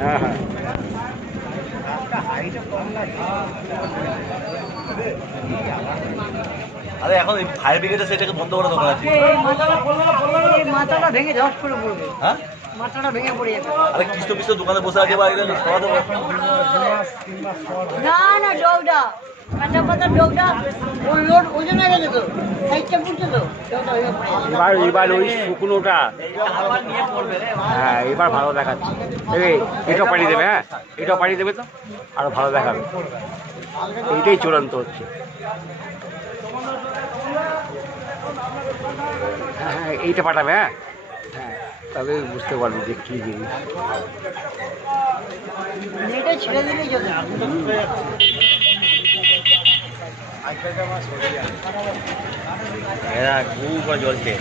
হ্যাঁ হ্যাঁ আরে এখন ফায়ার ব্রিগেডের সেটাকে বন্ধ করা দরকার আছে। মাথাটা ভেঙে ধস করে পড়বে, হ্যাঁ মাথাটা ভেঙে পড়ে যাবে। আরে কৃষ্ণ কৃষ্ণ দোকানে বসে আছে বা এগুলো সরাতে পারবে না না ডোগটা কাঁচা পাতা ডোগটা ওই রোড ওজন হয়ে গেছে তো, সাইডটা পড়ছে তো ডোগটা হয়ে পড়ে যাবে। এবার ওই শুকনোটা হ্যাঁ এবার ভালো দেখাচ্ছে। এটাও পাঠিয়ে দেবে, হ্যাঁ এটাও পাঠিয়ে দেবে তো আরো ভালো দেখাবে। এইটাই চূড়ান্ত হচ্ছে। হ্যাঁ হ্যাঁ এইটা পাঠাবে, হ্যাঁ হ্যাঁ তবে বুঝতে পারবো যে কী জিনিস। এটা ছেড়ে দিলেই চলে। এরা খুব জল খেয়ে